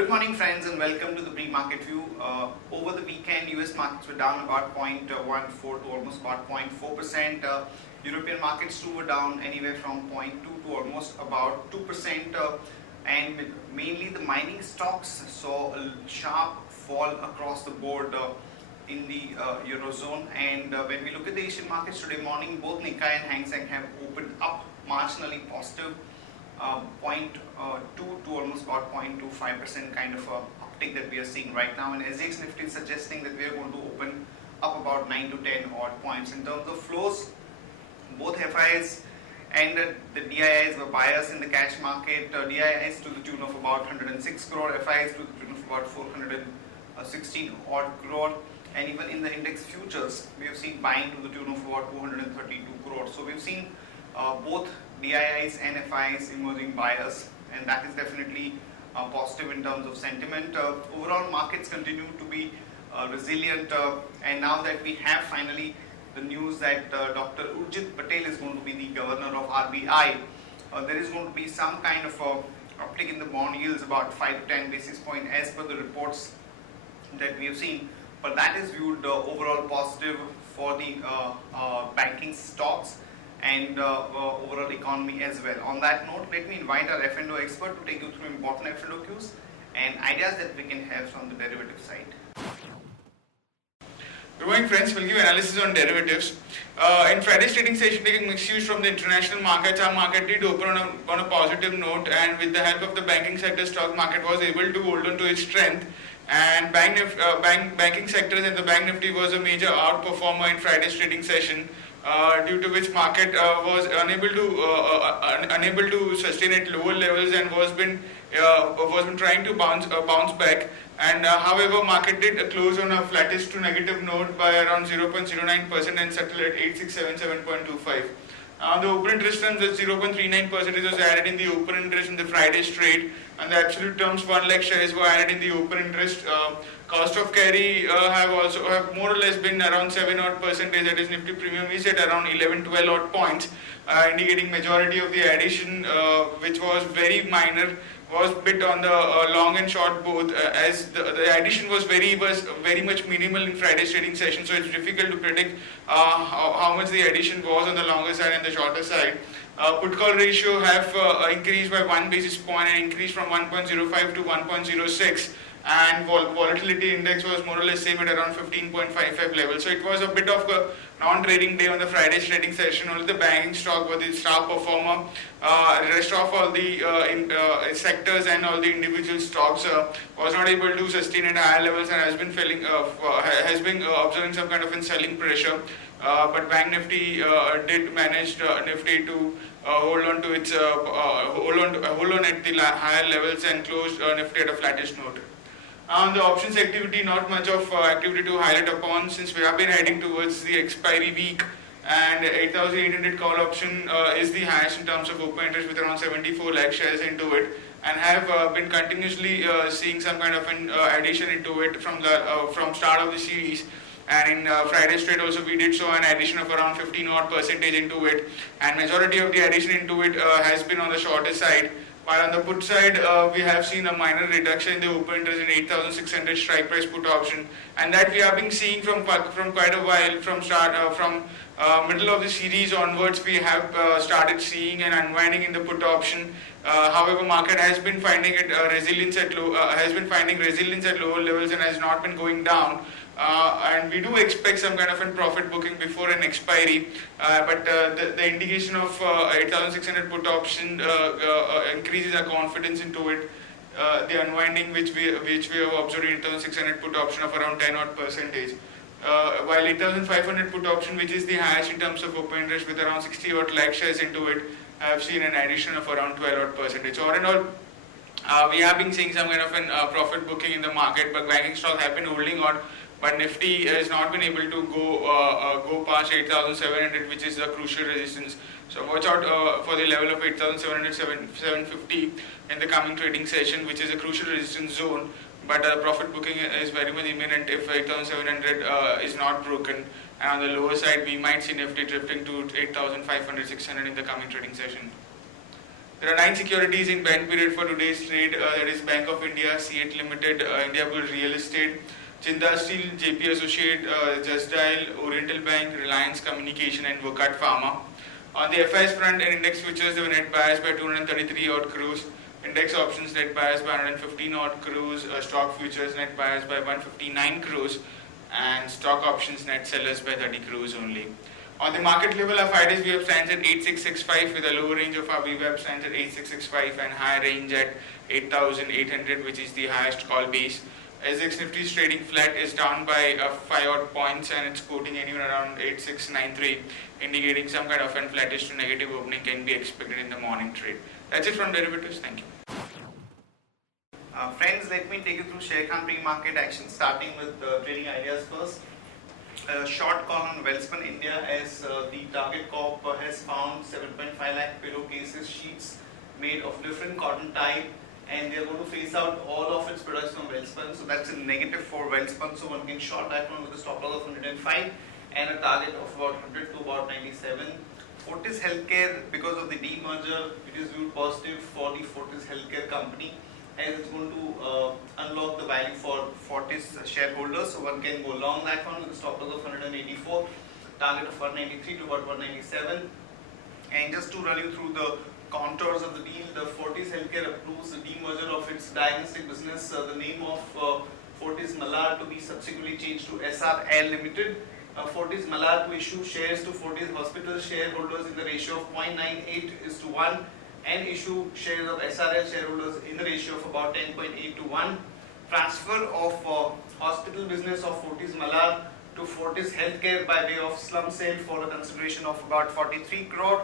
Good morning friends and welcome to the pre-market view. Over the weekend US markets were down about 0.14 to almost about 0.4%. European markets too were down anywhere from 0.2 to almost about 2%, and mainly the mining stocks saw a sharp fall across the board in the Eurozone. And when we look at the Asian markets today morning, both Nikkei and Hang Seng have opened up marginally positive. 0.2 to almost about 0.25% kind of a uptick that we are seeing right now, and SGX Nifty is suggesting that we are going to open up about 9 to 10 odd points. In terms of flows, both FIs and the DIIs were buyers in the cash market. DIIs to the tune of about 106 crore, FIs to the tune of about 416 odd crore, and even in the index futures we have seen buying to the tune of about 232 crore. So we've seen both DIIs and FIs emerging buyers, and that is definitely positive in terms of sentiment. Overall markets continue to be resilient, and now that we have finally the news that Dr. Urjit Patel is going to be the governor of RBI, there is going to be some kind of uptick in the bond yields, about 5 to 10 basis point as per the reports that we have seen, but that is viewed overall positive for the banking stocks and overall economy as well. On that note, let me invite our F&O expert to take you through important F&O cues and ideas that we can have from the derivative side. Good morning friends, we'll give analysis on derivatives. In Friday's trading session, taking mixed cues from the international markets, our market did open on a positive note, and with the help of the banking sector, stock market was able to hold on to its strength, and banking sectors and the bank nifty was a major outperformer in Friday's trading session. Due to which market was unable to sustain at lower levels and was been trying to bounce back, and however market did close on a flattish to negative note by around 0.09% and settled at 8677.25. The open interest terms at 0.39% was added in the open interest in the Friday's trade, and the absolute terms 1 lakh shares were added in the open interest. Cost of carry have more or less been around 7 odd percentage, that is Nifty premium is at around 11-12 odd points, indicating majority of the addition, which was very minor, was bit on the long and short both, as the addition was very much minimal in Friday's trading session, so it's difficult to predict how much the addition was on the longer side and the shorter side. Put call ratio have increased by 1 basis point and increased from 1.05 to 1.06, and volatility index was more or less same at around 15.55 level. So it was a bit of a non-trading day on the Friday's trading session. Only the banking stock was the star performer. Rest of all the sectors and all the individual stocks was not able to sustain at higher levels and has been observing some kind of selling pressure. But Bank Nifty did manage Nifty to hold on to its hold on at the higher levels and closed Nifty at a flattish note. On the options activity, not much of activity to highlight upon, since we have been heading towards the expiry week, and 8,800 call option is the highest in terms of open interest with around 74 lakh shares into it, and have been continuously seeing some kind of an addition into it from start of the series. And in Friday's trade also we did show an addition of around 15 odd percentage into it, and majority of the addition into it has been on the shorter side. While on the put side, we have seen a minor reduction in the open interest in 8,600 strike price put option, and that we have been seeing from quite a while. From middle of the series onwards, we have started seeing an unwinding in the put option. However, market has been finding resilience at lower levels and has not been going down. And we do expect some kind of a profit booking before an expiry, but the indication of 8,600 put option increases our confidence into it. The unwinding which we have observed in 8,600 put option of around 10 odd percentage, while 8,500 put option, which is the highest in terms of open interest with around 60 odd lakh shares into it, have seen an addition of around 12 odd percentage. So all in all, we have been seeing some kind of an profit booking in the market, but banking stocks have been holding on. But Nifty has not been able to go past 8,700, which is a crucial resistance. So watch out for the level of 8,700, 750 in the coming trading session, which is a crucial resistance zone. But profit booking is very much imminent if 8,700 is not broken. And on the lower side, we might see Nifty drifting to 8,500, 600 in the coming trading session. There are 9 securities in ban period for today's trade. That is Bank of India, CEAT Limited, Indiabulls Real Estate, Jindal Steel, JP Associate, Just Dial, Oriental Bank, Reliance Communication, and Wokat Pharma. On the FIs front, and index futures, they were net buyers by 233 odd crores. Index options net buyers by 115 odd crores. Stock futures net buyers by 159 crores, and stock options net sellers by 30 crores only. On the market level, our FIDs VWAP stands at 8665 with a lower range of our VWAP stands at 8665 and higher range at 8800, which is the highest call base. SX Nifty is trading flat, is down by 5 odd points, and it's quoting anywhere around 8693, indicating some kind of a flattish to negative opening can be expected in the morning trade. That's it from derivatives. Thank you. Friends, let me take you through Sharekhan pre-market action, starting with trading ideas first. Short call on Welspun India, as the target corp has found 7.5 lakh pillowcases sheets made of different cotton type, and they are going to phase out all of its products from Welspun. So that's a negative for Welspun. So one can short that one with a stop loss of 105 and a target of about 100 to about 97. Fortis Healthcare, because of the demerger, it is viewed positive for the Fortis Healthcare company, as it's going to unlock the value for Fortis shareholders. So one can go long that one with a stop loss of 184, target of 193 to about 197. And just to run you through the contours of the deal, the Fortis Healthcare approves the demerger of its diagnostic business, the name of Fortis Malar to be subsequently changed to SRL Limited. Fortis Malar to issue shares to Fortis Hospital shareholders in the ratio of 0.98:1, and issue shares of SRL shareholders in the ratio of about 10.8:1. Transfer of hospital business of Fortis Malar to Fortis Healthcare by way of slum sale for a consideration of about 43 crore.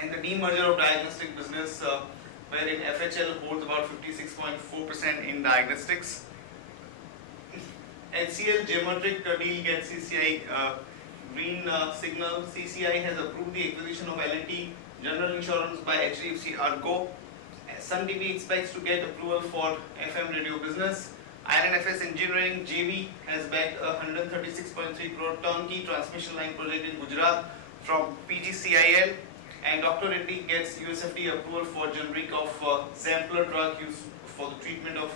And the demerger of diagnostic business, wherein FHL holds about 56.4% in diagnostics. HCL Geometric deal gets CCI green signal. CCI has approved the acquisition of L&T General Insurance by HDFC Arco. Sun TV expects to get approval for FM radio business. IRNFS Engineering JV has backed a 136.3 crore turnkey transmission line project in Gujarat from PGCIL. And Dr. Reddy gets USFDA approval for generic of Xampler drug used for the treatment of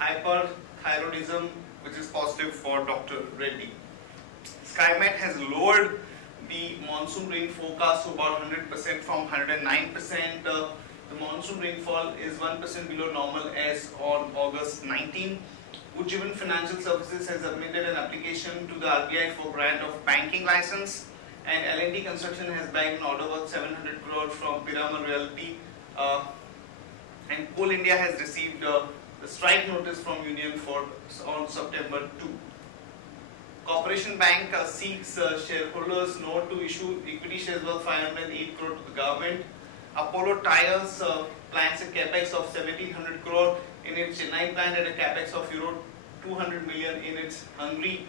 hyperthyroidism, which is positive for Dr. Reddy. SkyMet has lowered the monsoon rain forecast to about 100% from 109%. The monsoon rainfall is 1% below normal as on August 19. Ujjivan Financial Services has submitted an application to the RBI for grant of banking license. And L&T Construction has bagged an order worth 700 crore from Piramal Realty. And Coal India has received the strike notice from Union on September 2. Corporation Bank seeks shareholders note to issue equity shares worth 508 crore to the government. Apollo Tyres plans a capex of 1700 crore in its Chennai plant and a capex of euro 200 million in its Hungary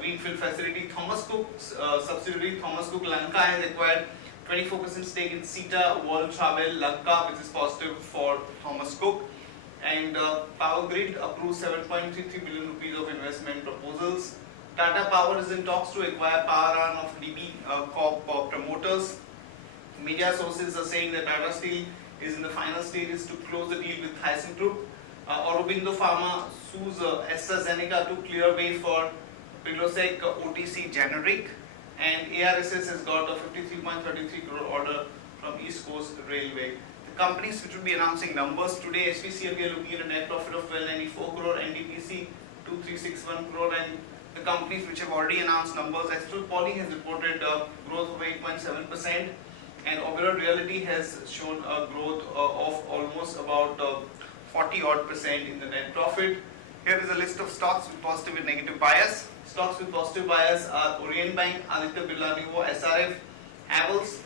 greenfield facility. Thomas Cook's subsidiary Thomas Cook Lanka has acquired 24% stake in Sita World Travel Lanka, which is positive for Thomas Cook. And Power Grid approves 7.33 billion rupees of investment proposals. Tata Power is in talks to acquire power arm of DB Corp promoters. Media sources are saying that Tata Steel is in the final stages to close the deal with ThyssenKrupp. Aurobindo Pharma sues AstraZeneca to clear way for Prilosec OTC generic, and ARSS has got a 53.33 crore order from East Coast Railway. The companies which will be announcing numbers today: HPCL, we are looking at a net profit of 1294 crore, NDPC 2361 crore, and the companies which have already announced numbers: Astral Poly has reported a growth of 8.7%, and Oberoi Realty has shown a growth of almost about 40 odd percent in the net profit. Here is a list of stocks with positive and negative bias. Stocks with positive bias are Orient Bank, Aditya Birla Nuvo, SRF, Havells.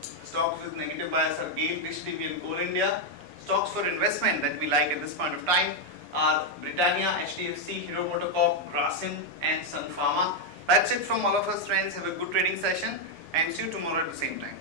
Stocks with negative bias are GAIL, Dish TV and Coal India. Stocks for investment that we like at this point of time are Britannia, HDFC, Hero MotoCorp, Grasim and Sun Pharma. That's it from all of us, friends. Have a good trading session and see you tomorrow at the same time.